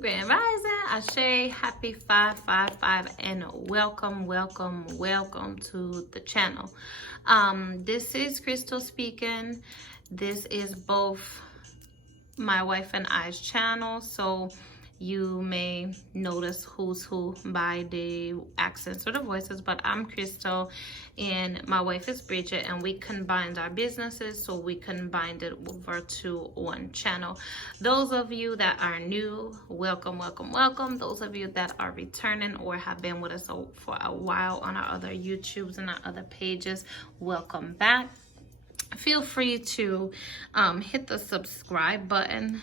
Grand Rising, Ashe, happy 555, and welcome to the channel. This is Crystal speaking. This is both my wife and I's channel, so you may notice who's who by the accents or the voices, but I'm Crystal and my wife is Bridget, and we combined our businesses, so we combined it over to one channel. Those of you that are new, welcome. Those of you that are returning or have been with us for a while on our other YouTubes and our other pages, welcome back. Feel free to hit the subscribe button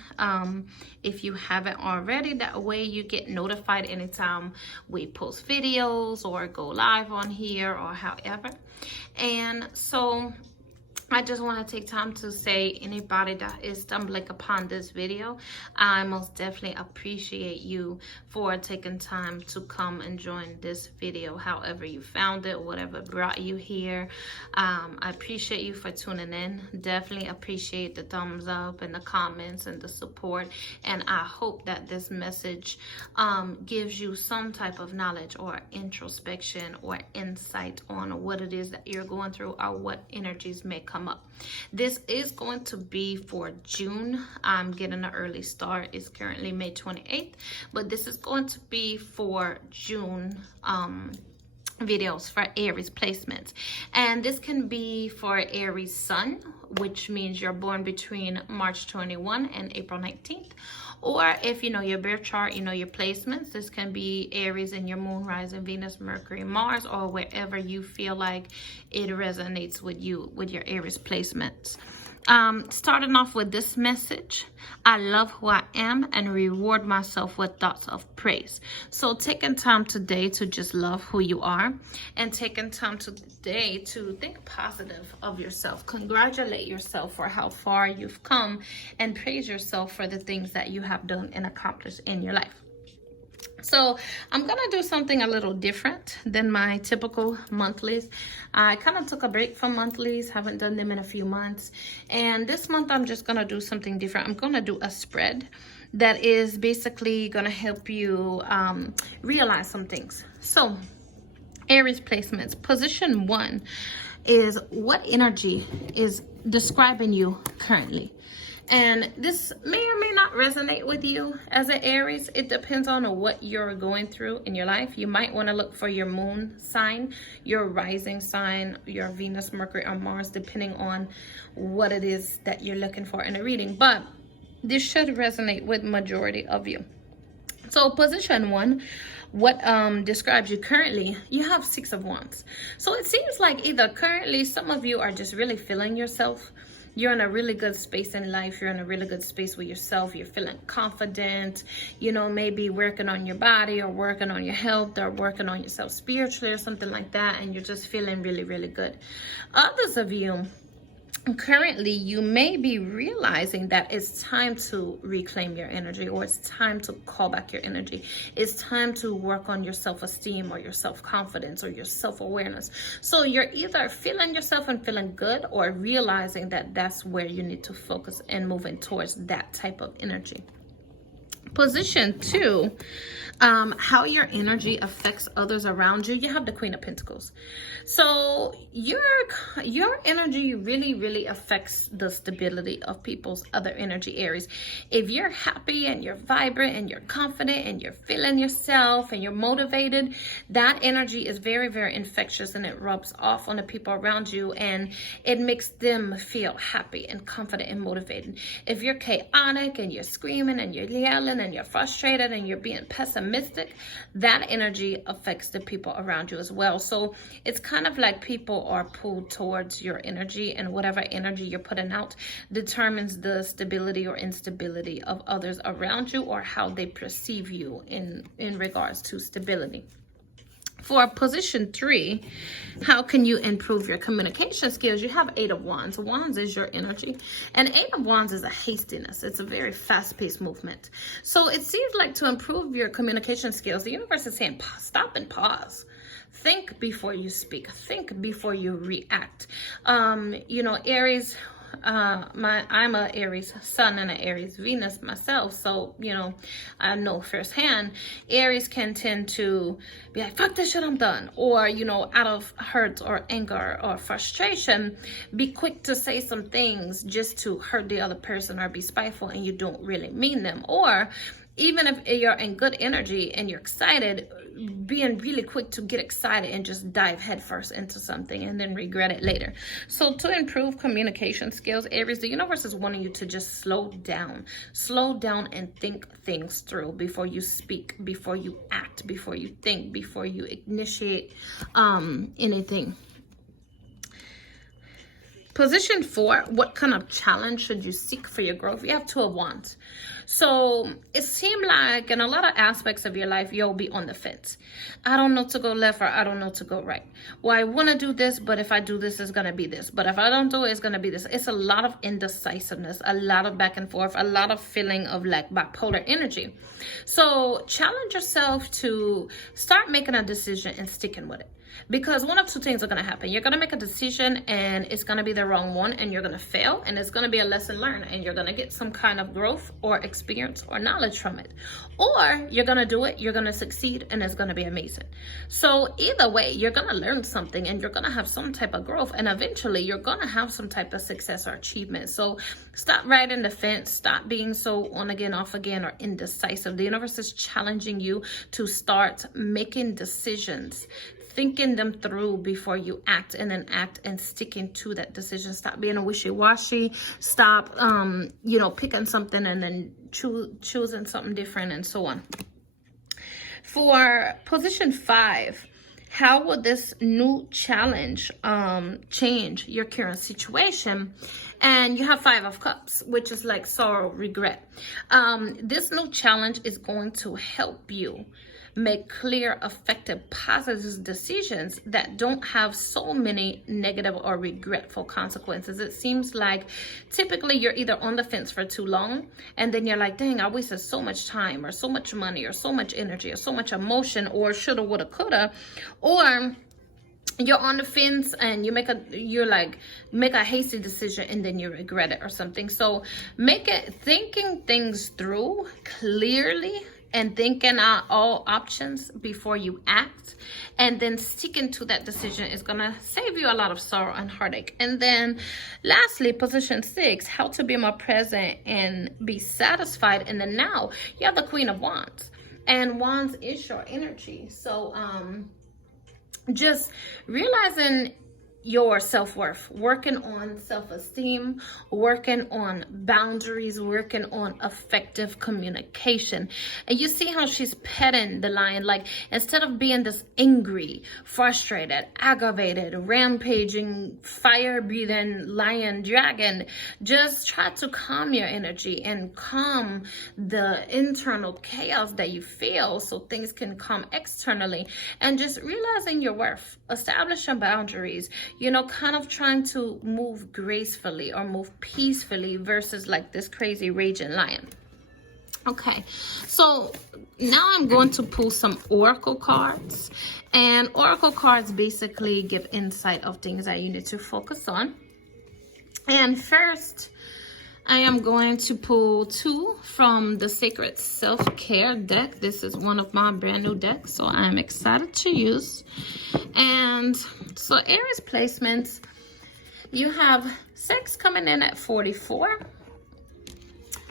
if you haven't already. That way you get notified anytime we post videos or go live on here or however. And so I just want to take time to say, anybody that is stumbling upon this video, I most definitely appreciate you for taking time to come and join this video, however you found it, whatever brought you here. I appreciate you for tuning in. Definitely appreciate the thumbs up and the comments and the support. And I hope that this message gives you some type of knowledge or introspection or insight on what it is that you're going through or what energies may come up. This is going to be for June. I'm getting an early start. It's currently May 28th, but this is going to be for June videos for Aries placements. And this can be for Aries Sun, which means you're born between March 21 and April 19th. Or if you know your birth chart, you know your placements, this can be Aries in your moon, rising, Venus, Mercury, Mars, or wherever you feel like it resonates with you, with your Aries placements. Starting off with this message: I love who I am and reward myself with thoughts of praise. So taking time today to just love who you are, and taking time today to think positive of yourself. Congratulate yourself for how far you've come, and praise yourself for the things that you have done and accomplished in your life. So I'm gonna do something a little different than my typical monthlies. I kind of took a break from monthlies, haven't done them in a few months, and this month I'm just gonna do something different. I'm gonna do a spread that is basically gonna help you realize some things. So Aries placements, position 1 is what energy is describing you currently. And this may or may not resonate with you as an Aries. It depends on what you're going through in your life. You might want to look for your moon sign, your rising sign, your Venus, Mercury, or Mars, depending on what it is that you're looking for in a reading. But this should resonate with majority of you. So position 1, what describes you currently, you have 6 of Wands. So it seems like either currently some of you are just really feeling yourself. You're in a really good space in life. You're in a really good space with yourself. You're feeling confident, you know, maybe working on your body or working on your health or working on yourself spiritually or something like that. And you're just feeling really, really good. Others of you, currently, you may be realizing that it's time to reclaim your energy, or it's time to call back your energy. It's time to work on your self-esteem or your self-confidence or your self-awareness. So you're either feeling yourself and feeling good, or realizing that that's where you need to focus and moving towards that type of energy. Position 2, how your energy affects others around you. You have the Queen of Pentacles. So your energy really affects the stability of people's other energy, Aries. If you're happy and you're vibrant and you're confident and you're feeling yourself and you're motivated, that energy is very infectious, and it rubs off on the people around you, and it makes them feel happy and confident and motivated. If you're chaotic and you're screaming and you're yelling and you're frustrated and you're being pessimistic, that energy affects the people around you as well. So it's kind of like people are pulled towards your energy, and whatever energy you're putting out determines the stability or instability of others around you, or how they perceive you in regards to stability. For position 3, how can you improve your communication skills? You have 8 of Wands. Wands is your energy. And 8 of Wands is a hastiness. It's a very fast-paced movement. So it seems like to improve your communication skills, the universe is saying, stop and pause. Think before you speak. Think before you react. You know, Aries, I'm a Aries sun and an Aries Venus myself, so you know, I know firsthand Aries can tend to be like, fuck this shit, I'm done, or you know, out of hurt or anger or frustration, be quick to say some things just to hurt the other person or be spiteful and you don't really mean them. Or even if you're in good energy and you're excited, being really quick to get excited and just dive headfirst into something and then regret it later. So to improve communication skills, Aries, the universe is wanting you to just slow down and think things through before you speak, before you act, before you think, before you initiate anything. Position 4, what kind of challenge should you seek for your growth? You have 2 of Wands. So it seemed like in a lot of aspects of your life, you'll be on the fence. I don't know to go left or I don't know to go right. Well, I want to do this, but if I do this, it's going to be this. But if I don't do it, it's going to be this. It's a lot of indecisiveness, a lot of back and forth, a lot of feeling of like bipolar energy. So challenge yourself to start making a decision and sticking with it. Because one of 2 things are going to happen. You're going to make a decision and it's going to be the wrong one and you're going to fail, and it's going to be a lesson learned and you're going to get some kind of growth or experience or knowledge from it. Or you're going to do it, you're going to succeed, and it's going to be amazing. So either way, you're going to learn something and you're going to have some type of growth, and eventually you're going to have some type of success or achievement. So stop riding the fence, stop being so on again, off again, or indecisive. The universe is challenging you to start making decisions, thinking them through before you act, and then act and sticking to that decision. Stop being a wishy-washy. Stop, picking something and then choosing something different, and so on. For position 5, how will this new challenge change your current situation? And you have 5 of Cups, which is like sorrow, regret. This new challenge is going to help you make clear, effective, positive decisions that don't have so many negative or regretful consequences. It seems like typically you're either on the fence for too long, and then you're like, dang, I wasted so much time or so much money or so much energy or so much emotion or shoulda, woulda, coulda, or you're on the fence and you make a hasty decision and then you regret it or something. So thinking things through clearly and thinking out all options before you act, and then sticking to that decision is gonna save you a lot of sorrow and heartache. And then lastly, position 6, how to be more present and be satisfied in the now. You have the Queen of Wands, and Wands is your energy. So just realizing your self-worth, working on self-esteem, working on boundaries, working on effective communication. And you see how she's petting the lion, like instead of being this angry, frustrated, aggravated, rampaging, fire-breathing lion dragon, just try to calm your energy and calm the internal chaos that you feel so things can come externally. And just realizing your worth, establishing boundaries, kind of trying to move gracefully or move peacefully versus like this crazy raging lion. Okay, so now I'm going to pull some oracle cards, and oracle cards basically give insight of things that you need to focus on. And first, I am going to pull 2 from the Sacred Self-Care deck. This is one of my brand new decks, so I'm excited to use. And so Aries placements, you have sex coming in at 44.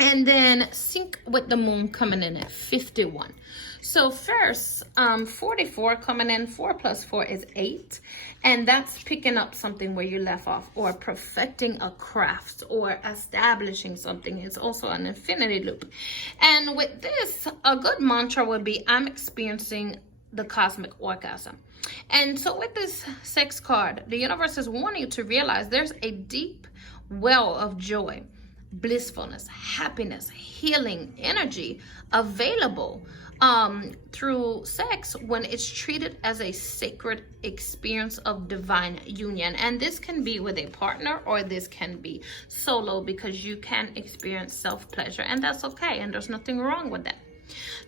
And then sync with the moon coming in at 51. So first, 44 coming in, 4 plus 4 is 8. And that's picking up something where you left off, or perfecting a craft, or establishing something. It's also an infinity loop. And with this, a good mantra would be, I'm experiencing the cosmic orgasm. And so with this sex card, the universe is wanting you to realize there's a deep well of joy, blissfulness, happiness, healing energy available through sex when it's treated as a sacred experience of divine union. And this can be with a partner, or this can be solo, because you can experience self-pleasure, and that's okay, and there's nothing wrong with that.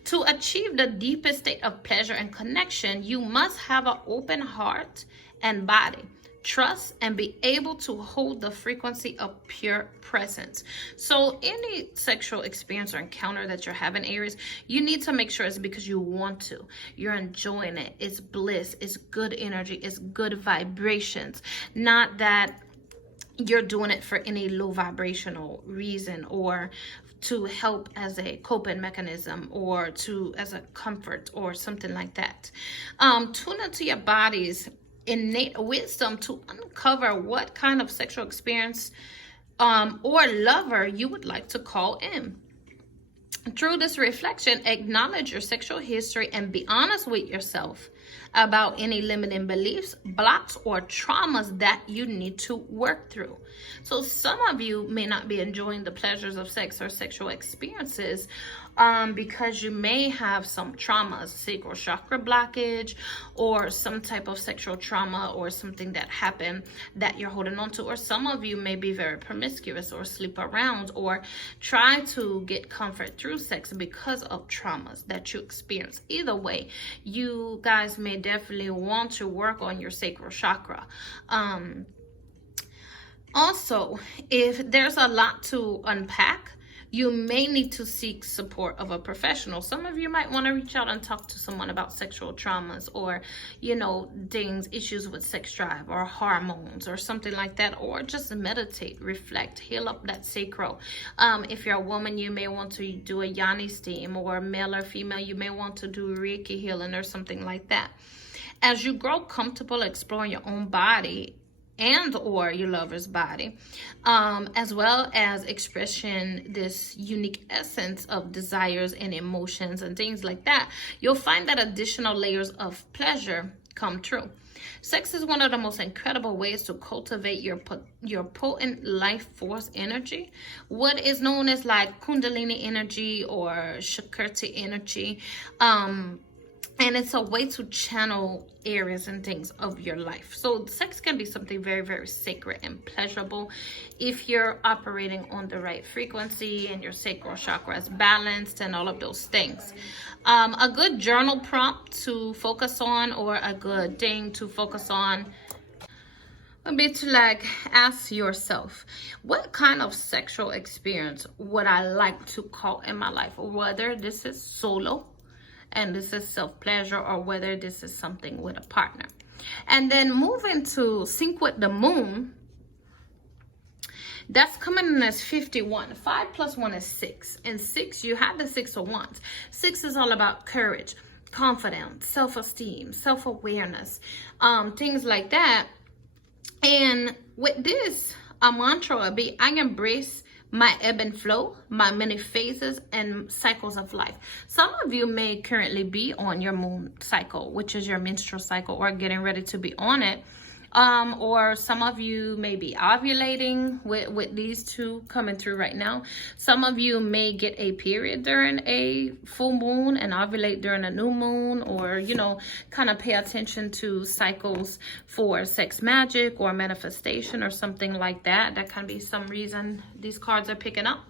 To achieve the deepest state of pleasure and connection, you must have an open heart and body. trust, and be able to hold the frequency of pure presence. So any sexual experience or encounter that you're having, Aries, you need to make sure it's because you want to. You're enjoying it. It's bliss. It's good energy. It's good vibrations. Not that you're doing it for any low vibrational reason, or to help as a coping mechanism, or to as a comfort or something like that. Tune into your body's innate wisdom to uncover what kind of sexual experience or lover you would like to call in. Through this reflection, acknowledge your sexual history and be honest with yourself about any limiting beliefs, blocks, or traumas that you need to work through. So some of you may not be enjoying the pleasures of sex or sexual experiences because you may have some traumas, sacral chakra blockage, or some type of sexual trauma, or something that happened that you're holding on to. Or some of you may be very promiscuous, or sleep around, or try to get comfort through sex because of traumas that you experience. Either way, you guys may definitely want to work on your sacral chakra. Also, if there's a lot to unpack, you may need to seek support of a professional. Some of you might want to reach out and talk to someone about sexual traumas, or, things, issues with sex drive or hormones or something like that, or just meditate, reflect, heal up that sacral. If you're a woman, you may want to do a yoni steam, or male or female, you may want to do Reiki healing or something like that. As you grow comfortable exploring your own body and or your lover's body, as well as expressing this unique essence of desires and emotions and things like that, you'll find that additional layers of pleasure come true. Sex is one of the most incredible ways to cultivate your potent life force energy, what is known as like Kundalini energy or Shakti energy. And it's a way to channel areas and things of your life. So sex can be something very, very sacred and pleasurable if you're operating on the right frequency and your sacral chakra is balanced and all of those things. A good journal prompt to focus on, or a good thing to focus on, would be to ask yourself, what kind of sexual experience would I like to call in my life? Whether this is solo and this is self-pleasure, or whether this is something with a partner. And then move into sync with the moon. That's coming in as 51. 5 plus 1 is 6. And 6, you have the 6 of Wands. 6 is all about courage, confidence, self-esteem, self-awareness, things like that. And with this, a mantra would be, I embrace my ebb and flow, my many phases and cycles of life. Some of you may currently be on your moon cycle, which is your menstrual cycle, or getting ready to be on it. Or some of you may be ovulating with these two coming through right now. Some of you may get a period during a full moon and ovulate during a new moon, or, kind of pay attention to cycles for sex magic or manifestation or something like that. That can be some reason these cards are picking up.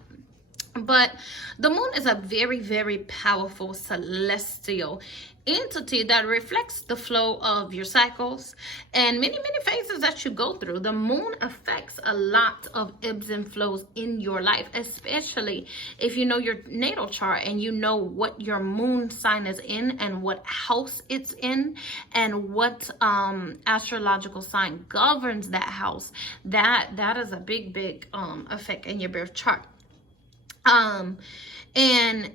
But the moon is a very, very powerful celestial entity that reflects the flow of your cycles and many, many phases that you go through. The moon affects a lot of ebbs and flows in your life, especially if you know your natal chart and you know what your moon sign is in and what house it's in and what astrological sign governs that house. That is a big, big effect in your birth chart. And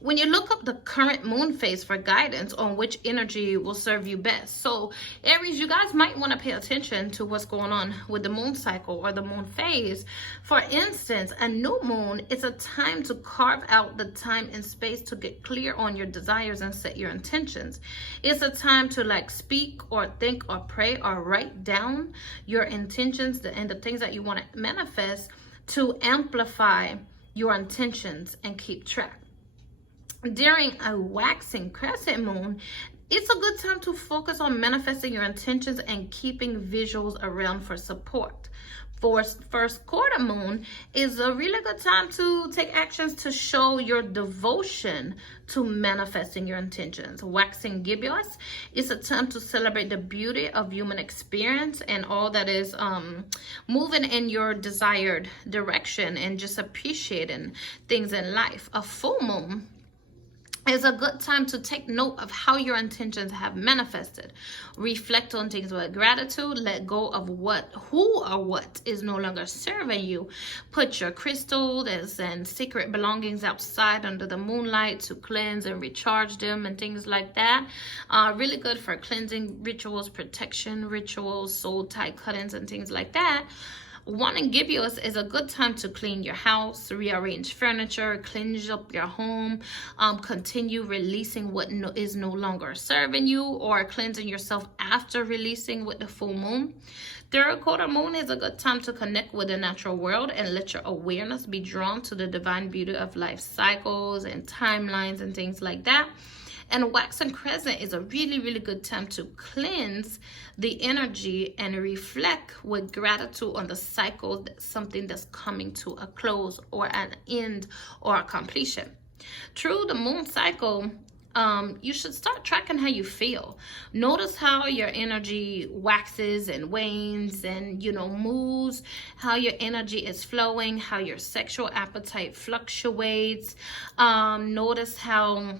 when you look up the current moon phase for guidance on which energy will serve you best. So Aries, you guys might want to pay attention to what's going on with the moon cycle or the moon phase. For instance, a new moon is a time to carve out the time and space to get clear on your desires and set your intentions. It's a time to speak or think or pray or write down your intentions and the things that you want to manifest, to amplify your intentions and keep track. During a waxing crescent moon, it's a good time to focus on manifesting your intentions and keeping visuals around for support. first quarter moon is a really good time to take actions to show your devotion to manifesting your intentions. Waxing gibbous is a time to celebrate the beauty of human experience and all that is moving in your desired direction and just appreciating things in life. A full moon is a good time to take note of how your intentions have manifested. Reflect on things with gratitude. Let go of who or what is no longer serving you. Put your crystals and secret belongings outside under the moonlight to cleanse and recharge them and things like that. Really good for cleansing rituals, protection rituals, soul tie cuttings and things like that. Wanting gibbous is a good time to clean your house, rearrange furniture, cleanse up your home, continue releasing what is no longer serving you, or cleansing yourself after releasing with the full moon. Third quarter moon is a good time to connect with the natural world and let your awareness be drawn to the divine beauty of life cycles and timelines and things like that. And waxing crescent is a really, really good time to cleanse the energy and reflect with gratitude on the cycle, that something that's coming to a close or an end or a completion. Through the moon cycle, you should start tracking how you feel. Notice how your energy waxes and wanes and, moves, how your energy is flowing, how your sexual appetite fluctuates. Notice how,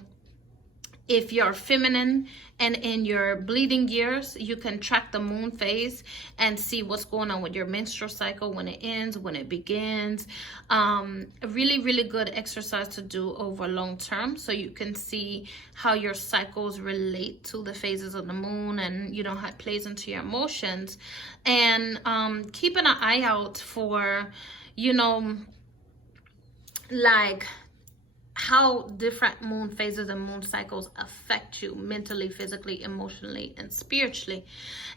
if you're feminine and in your bleeding years, you can track the moon phase and see what's going on with your menstrual cycle, when it ends, when it begins. A really, really good exercise to do over long term, so you can see how your cycles relate to the phases of the moon and, how it plays into your emotions. And keeping an eye out for, like, how different moon phases and moon cycles affect you mentally, physically, emotionally, and spiritually.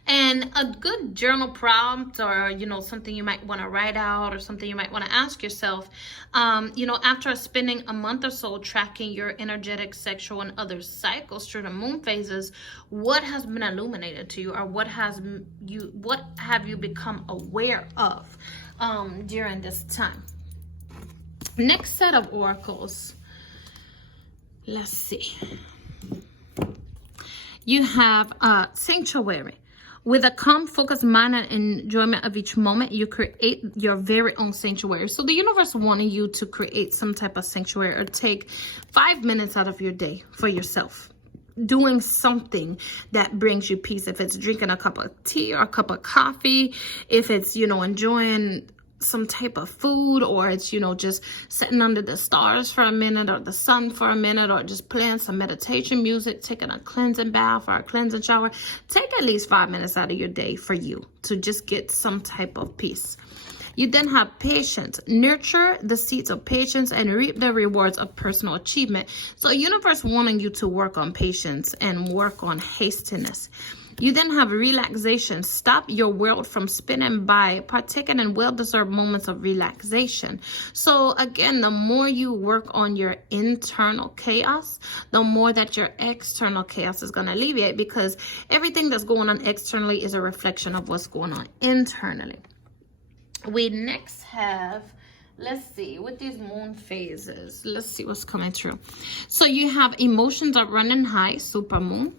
And a good journal prompt, or something you might want to write out, or something you might want to ask yourself, after spending a month or so tracking your energetic, sexual, and other cycles through the moon phases, what has been illuminated to you, or what have you become aware of during this time? Next set of oracles. Let's see. You have a sanctuary. With a calm, focused mind and enjoyment of each moment, you create your very own sanctuary. So the universe wanted you to create some type of sanctuary, or take 5 minutes out of your day for yourself, doing something that brings you peace. If it's drinking a cup of tea or a cup of coffee, if it's, enjoying some type of food, or it's just sitting under the stars for a minute, or the sun for a minute, or just playing some meditation music, taking a cleansing bath or a cleansing shower. Take at least 5 minutes out of your day for you to just get some type of peace. You then have patience. Nurture the seeds of patience and reap the rewards of personal achievement. So universe wanting you to work on patience and work on hastiness. You then have relaxation. Stop your world from spinning by, partaking in well-deserved moments of relaxation. So again, the more you work on your internal chaos, the more that your external chaos is going to alleviate, because everything that's going on externally is a reflection of what's going on internally. We next have, let's see, with these moon phases, let's see what's coming through. So you have emotions are running high, super moon.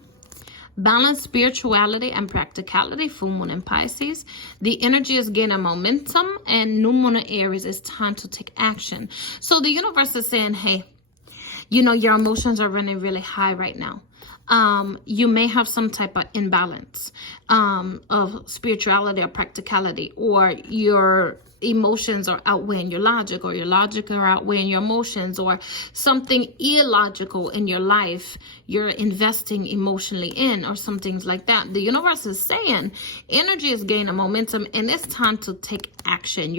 Balance, spirituality, and practicality, full moon in Pisces. The energy is gaining momentum, and new moon in Aries. Is time to take action. So the universe is saying, hey, your emotions are running really high right now. You may have some type of imbalance of spirituality or practicality, or your emotions are outweighing your logic, or your logic are outweighing your emotions, or something illogical in your life you're investing emotionally in, or some things like that. The universe is saying energy is gaining momentum, and it's time to take action.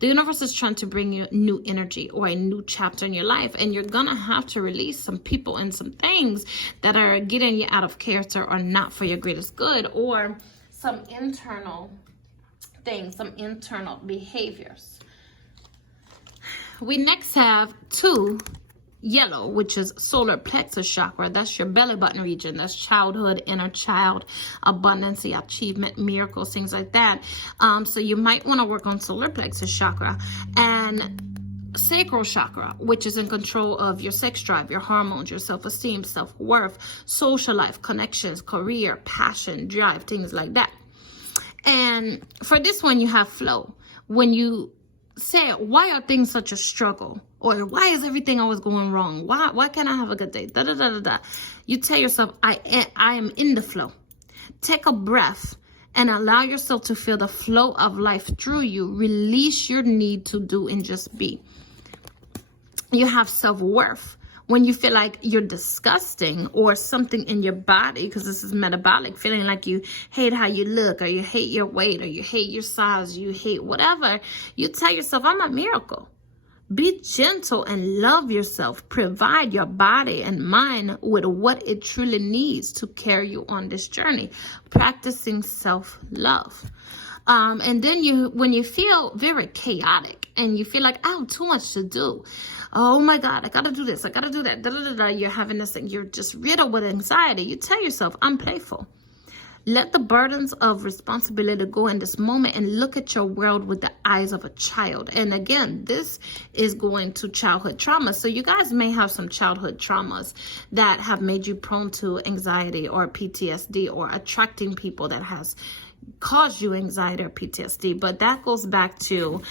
The universe is trying to bring you new energy or a new chapter in your life, and you're gonna have to release some people and some things that are getting you out of character or not for your greatest good, or some internal things, some internal behaviors. We next have 2 yellow, which is solar plexus chakra. That's your belly button region. That's childhood, inner child, abundance, achievement, miracles, things like that. So you might want to work on solar plexus chakra. And sacral chakra, which is in control of your sex drive, your hormones, your self-esteem, self-worth, social life, connections, career, passion, drive, things like that. And for this one, you have flow. When you say, why are things such a struggle? Or why is everything always going wrong? Why can't I have a good day? Da, da, da, da, da. You tell yourself, I am in the flow. Take a breath and allow yourself to feel the flow of life through you. Release your need to do and just be. You have self-worth. When you feel like you're disgusting or something in your body, because this is metabolic, feeling like you hate how you look, or you hate your weight, or you hate your size, you hate whatever, you tell yourself, I'm a miracle. Be gentle and love yourself. Provide your body and mind with what it truly needs to carry you on this journey. Practicing self-love. And then when you feel very chaotic and you feel like, I have too much to do. Oh my God, I got to do this. I got to do that. Da, da, da, da. You're having this thing. You're just riddled with anxiety. You tell yourself, I'm playful. Let the burdens of responsibility go in this moment and look at your world with the eyes of a child. And again, this is going to childhood trauma. So you guys may have some childhood traumas that have made you prone to anxiety or PTSD, or attracting people that has caused you anxiety or PTSD. But that goes back to,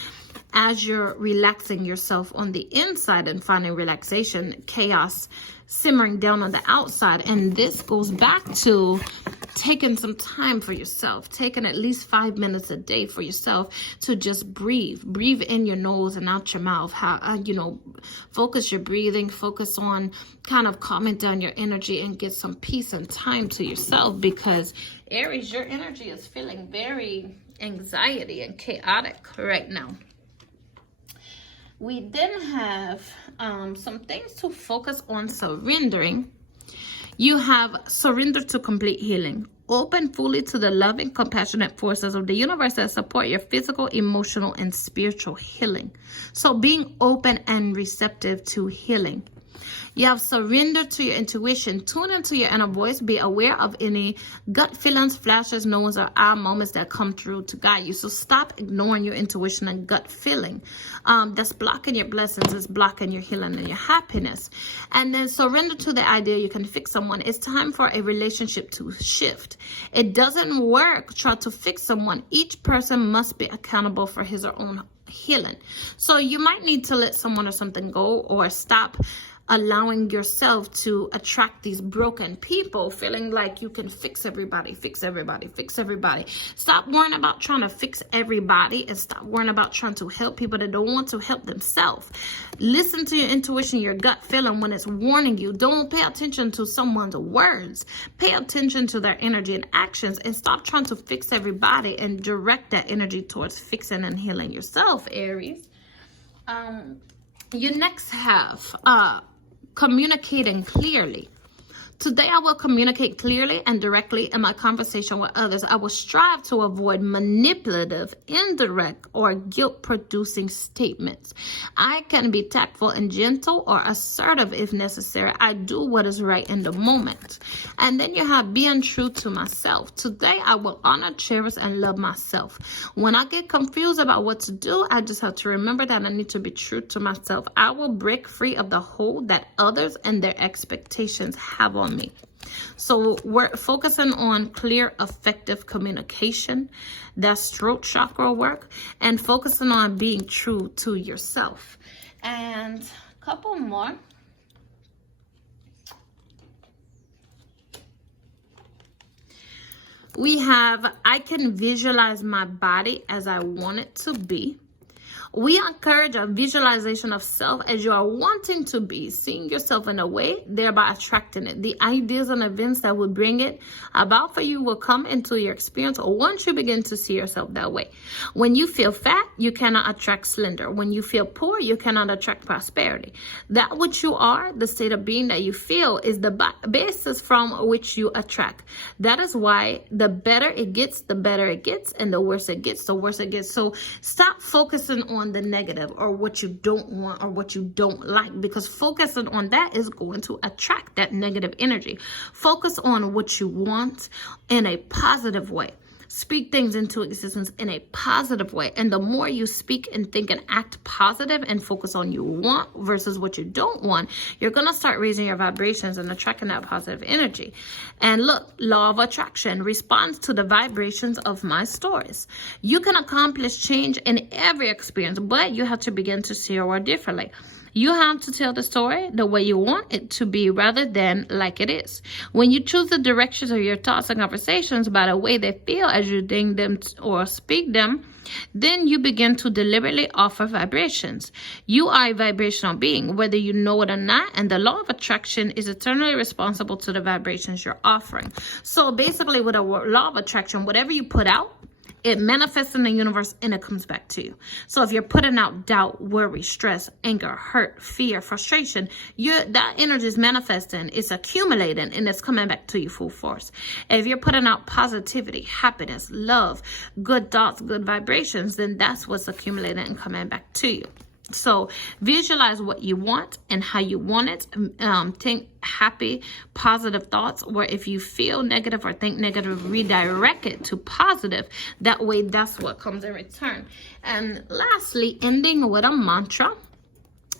as you're relaxing yourself on the inside and finding relaxation, chaos simmering down on the outside. And this goes back to taking some time for yourself, taking at least 5 minutes a day for yourself to just breathe in your nose and out your mouth. Focus your breathing, focus on kind of calming down your energy and get some peace and time to yourself, because Aries, your energy is feeling very anxiety and chaotic right now. We then have some things to focus on surrendering. You have surrendered to complete healing. Open fully to the loving, compassionate forces of the universe that support your physical, emotional, and spiritual healing. So being open and receptive to healing. You have surrendered to your intuition. Tune into your inner voice. Be aware of any gut feelings, flashes, knowings, or aha moments that come through to guide you. So stop ignoring your intuition and gut feeling. That's blocking your blessings. It's blocking your healing and your happiness. And then surrender to the idea you can fix someone. It's time for a relationship to shift. It doesn't work. Try to fix someone. Each person must be accountable for his or own healing. So you might need to let someone or something go, or stop allowing yourself to attract these broken people, feeling like you can fix everybody. Stop worrying about trying to fix everybody, and stop worrying about trying to help people that don't want to help themselves. Listen to your intuition, your gut feeling when it's warning you. Don't pay attention to someone's words. Pay attention to their energy and actions, and stop trying to fix everybody and direct that energy towards fixing and healing yourself, Aries. You next have communicating clearly. Today, I will communicate clearly and directly in my conversation with others. I will strive to avoid manipulative, indirect, or guilt-producing statements. I can be tactful and gentle or assertive if necessary. I do what is right in the moment. And then you have being true to myself. Today, I will honor, cherish, and love myself. When I get confused about what to do, I just have to remember that I need to be true to myself. I will break free of the hold that others and their expectations have on me. So we're focusing on clear, effective communication. That's throat chakra work, and focusing on being true to yourself. And a couple more. We have, I can visualize my body as I want it to be. We encourage a visualization of self as you are wanting to be, seeing yourself in a way, thereby attracting it. The ideas and events that will bring it about for you will come into your experience once you begin to see yourself that way. When you feel fat, you cannot attract slender. When you feel poor, you cannot attract prosperity. That which you are, the state of being that you feel, is the basis from which you attract. That is why the better it gets, the better it gets, and the worse it gets, the worse it gets. So stop focusing on on the negative or what you don't want or what you don't like, because focusing on that is going to attract that negative energy. Focus on what you want in a positive way. Speak things into existence in a positive way. And the more you speak and think and act positive and focus on you want versus what you don't want, you're going to start raising your vibrations and attracting that positive energy. And look, law of attraction responds to the vibrations of my stories. You can accomplish change in every experience, but you have to begin to see your world differently. You have to tell the story the way you want it to be rather than like it is. When you choose the directions of your thoughts and conversations by the way they feel as you think them or speak them, then you begin to deliberately offer vibrations. You are a vibrational being, whether you know it or not, and the law of attraction is eternally responsible to the vibrations you're offering. So basically with a law of attraction, whatever you put out, it manifests in the universe and it comes back to you. So if you're putting out doubt, worry, stress, anger, hurt, fear, frustration, that energy is manifesting, it's accumulating, and it's coming back to you full force. If you're putting out positivity, happiness, love, good thoughts, good vibrations, then that's what's accumulating and coming back to you. So visualize what you want and how you want it. Think happy, positive thoughts, or if you feel negative or think negative, redirect it to positive. That way, that's what comes in return. And lastly, ending with a mantra.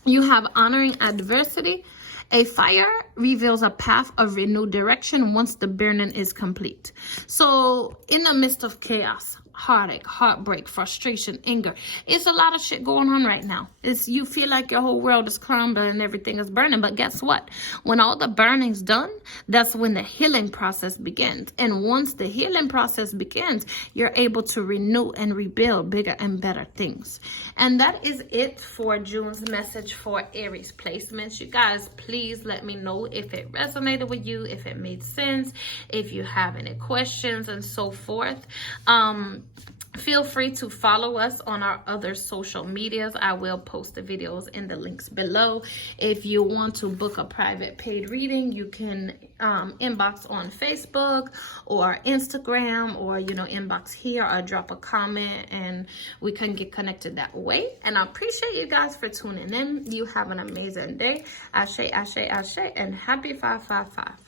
You have honoring adversity. A fire reveals a path of renewed direction once the burning is complete. So in the midst of chaos, heartache, heartbreak, frustration, anger, it's a lot of shit going on right now. You feel like your whole world is crumbling and everything is burning. But guess what? When all the burning's done, that's when the healing process begins. And once the healing process begins, you're able to renew and rebuild bigger and better things. And that is it for June's message for Aries placements. You guys, please let me know if it resonated with you, if it made sense, if you have any questions and so forth. Feel free to follow us on our other social medias. I will post the videos in the links below. If you want to book a private paid reading, you can inbox on Facebook or Instagram, or inbox here or drop a comment and we can get connected that way. And I appreciate you guys for tuning in. You have an amazing day. Ashe, ashe, ashe, and happy 555.